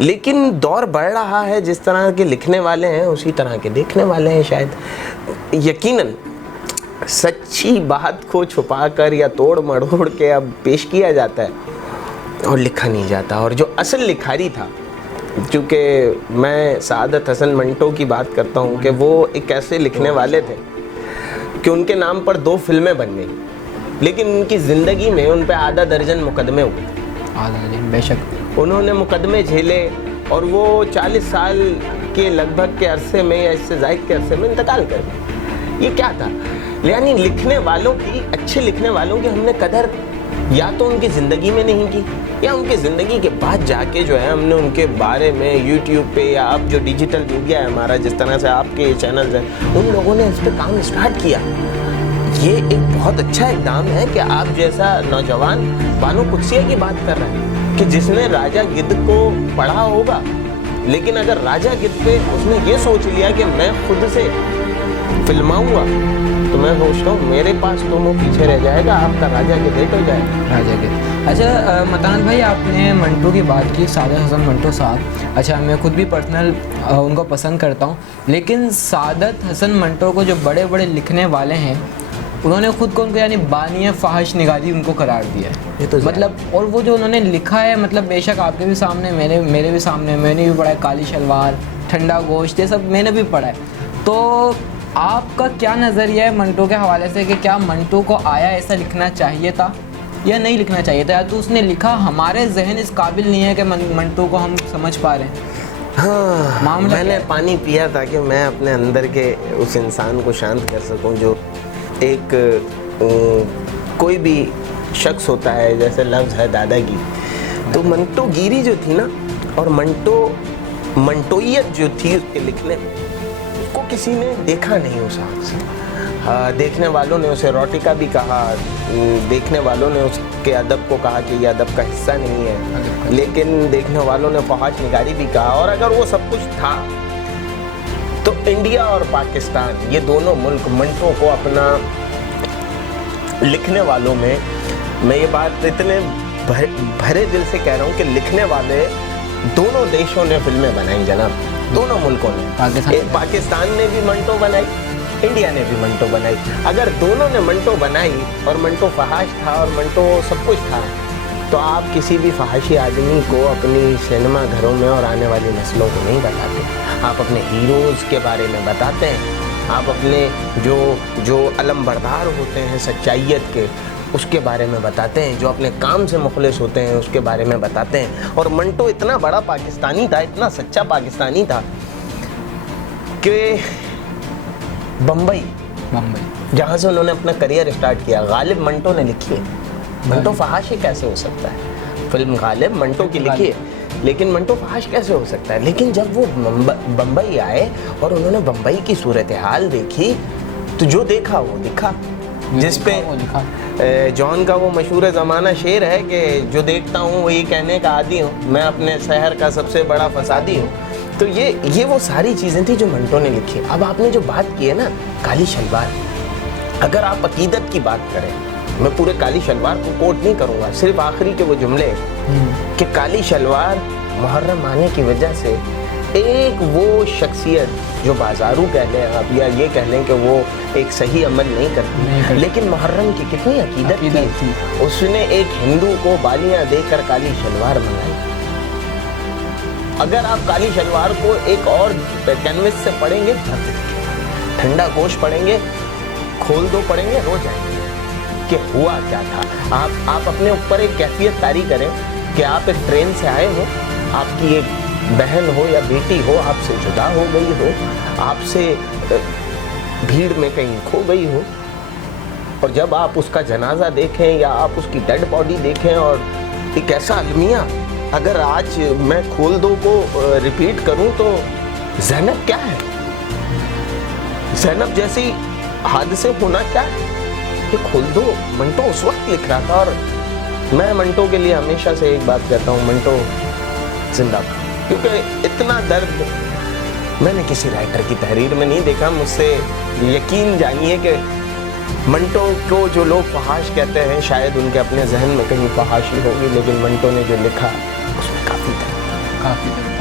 लेकिन दौर बढ़ रहा है, जिस तरह के लिखने वाले हैं उसी तरह के देखने वाले हैं शायद। यकीनन सच्ची बात को छुपाकर या तोड़ मरोड़ के अब पेश किया जाता है और लिखा नहीं जाता। और जो असल लिखारी था, क्योंकि मैं सादत हसन मंटो की बात करता हूँ कि वो एक ऐसे लिखने वाले थे कि उनके नाम पर 2 फिल्में बन गई, लेकिन उनकी ज़िंदगी में उन पे आधा दर्जन मुकदमे हुए। आधा दर्जन, बेशक। उन्होंने मुकदमे झेले और वो 40 साल के लगभग के अरसे में या इससे ज़ायद के अरसे में इंतकाल कर गए। ये क्या था? यानी लिखने वालों की, अच्छे लिखने वालों की हमने कदर या तो उनकी ज़िंदगी में नहीं की, या उनकी ज़िंदगी के बाद जाके जो है हमने उनके बारे में यूट्यूब पे या अब जो डिजिटल मीडिया है हमारा, जिस तरह से आपके चैनल्स हैं, उन लोगों ने इस पर काम स्टार्ट किया। ये एक बहुत अच्छा इक़दाम है कि आप जैसा नौजवान बानो कुदसिया की बात कर रहे हैं कि जिसने राजा गिद्ध को पढ़ा होगा, लेकिन अगर राजा गिद्ध पे उसने ये सोच लिया कि मैं खुद से फिल्माऊंगा, तो मैं सोचता हूँ मेरे पास तो वो पीछे रह जाएगा, आपका राजा गिद्ध हिट हो जाएगा। राजा गिद्ध। अच्छा मतान भाई, आपने मंटो की बात की, सादत हसन मंटो साहब। अच्छा, मैं खुद भी पर्सनल उनको पसंद करता हूँ, लेकिन सादत हसन मंटो को जो बड़े बड़े लिखने वाले हैं, उन्होंने खुद को उनको यानी बानिया फ़ाहिश निगारी उनको करार दिया है। ये तो मतलब, और वो जो उन्होंने लिखा है, मतलब बेशक आपके भी सामने, मेरे भी सामने, मैंने भी पढ़ा है। काली शलवार, ठंडा गोश्त, ये सब मैंने भी पढ़ा है। तो आपका क्या नज़रिया है मंटो के हवाले से कि क्या मंटो को आया ऐसा लिखना चाहिए था या नहीं लिखना चाहिए था, या तो उसने लिखा हमारे जहन इस काबिल नहीं है कि मंटो को हम समझ पा रहे हैं? हाँ, मैंने पानी पिया था कि मैं अपने अंदर के उस इंसान को शांत कर सकूं जो एक कोई भी शख्स होता है, जैसे लफ्ज़ है दादागिरी। तो मंटो गिरी जो थी ना, और मंटोइयत जो थी उसके लिखने में, उसको किसी ने देखा नहीं उस हाथ से। देखने वालों ने उसे रोटिका भी कहा, देखने वालों ने उसके अदब को कहा कि ये अदब का हिस्सा नहीं है, लेकिन देखने वालों ने फ़हाश निगारी भी कहा। और अगर वो सब कुछ था तो इंडिया और पाकिस्तान, ये दोनों मुल्क मंटो को अपना लिखने वालों में, मैं ये बात इतने भरे दिल से कह रहा हूँ कि लिखने वाले दोनों देशों ने फिल्में बनाई जनाब, दोनों मुल्कों ने। पाकिस्तान ने भी मंटो बनाई, इंडिया ने भी मंटो बनाई। अगर दोनों ने मंटो बनाई और मंटो फहाश था और मंटो सब कुछ था, तो आप किसी भी फहाशी आदमी को अपनी सिनेमा घरों में और आने वाली नस्लों को नहीं बताते। आप अपने हीरोज़ के बारे में बताते हैं, आप अपने जो अलमबरदार होते हैं सच्चाइयत के, उसके बारे में बताते हैं, जो अपने काम से मुखलिस होते हैं उसके बारे में बताते हैं। और मंटो इतना बड़ा पाकिस्तानी था, इतना सच्चा पाकिस्तानी था कि बम्बई जहाँ से उन्होंने अपना करियर स्टार्ट किया, गालिब मंटो ने लिखी है। मंटो फहाशी कैसे हो सकता है? फिल्म गालिब मंटो की लिखी है, लेकिन मंटो फहाश कैसे हो सकता है? लेकिन जब वो बम्बई आए और उन्होंने बम्बई की सूरत हाल देखी, तो जो देखा वो दिखा। जिस पे जॉन का वो मशहूर ज़माना शेर है कि जो देखता हूँ वही कहने का आदी हूँ, मैं अपने शहर का सबसे बड़ा फसादी हूँ। तो ये वो सारी चीज़ें थी जो मंटो ने लिखी। अब आपने जो बात की है ना काली शलवार, अगर आप अकीदत की बात करें, मैं पूरे काली शलवार को कोट नहीं करूँगा, सिर्फ आखिरी के वो जुमले कि काली शलवार मुहर्रम आने की वजह से एक वो शख्सियत जो बाजारू कह लें आप, या ये कह लें कि वो एक सही अमल नहीं करती, लेकिन मुहर्रम की कितनी अकीदत थी। उसने एक हिंदू को बालियाँ देकर काली शलवार मंगाई। अगर आप काली शलवार को एक और कैनवस से पढ़ेंगे, ठंडा गोश पढ़ेंगे, खोल दो पढ़ेंगे, रो जाएंगे कि हुआ क्या था। आप अपने ऊपर एक कैफियत तारी करें कि आप एक ट्रेन से आए हो, आपकी एक बहन हो या बेटी हो आपसे जुदा हो गई हो, आपसे भीड़ में कहीं खो गई हो, और जब आप उसका जनाजा देखें या आप उसकी डेड बॉडी देखें, और एक ऐसा अलमिया अगर आज मैं खोल दो को रिपीट करूं तो ज़ैनब क्या है, ज़ैनब जैसी हादसे होना क्या है, ये खोल दो मंटो उस वक्त लिख रहा था। और मैं मंटो के लिए हमेशा से एक बात कहता हूँ, मंटो जिंदाबाद, क्योंकि इतना दर्द मैंने किसी राइटर की तहरीर में नहीं देखा। मुझसे यकीन जानिए कि मंटो को जो लोग फहाश कहते हैं, शायद उनके अपने जहन में कहीं फहाशी होगी, लेकिन मंटो ने जो लिखा उसमें काफ़ी काफ़ी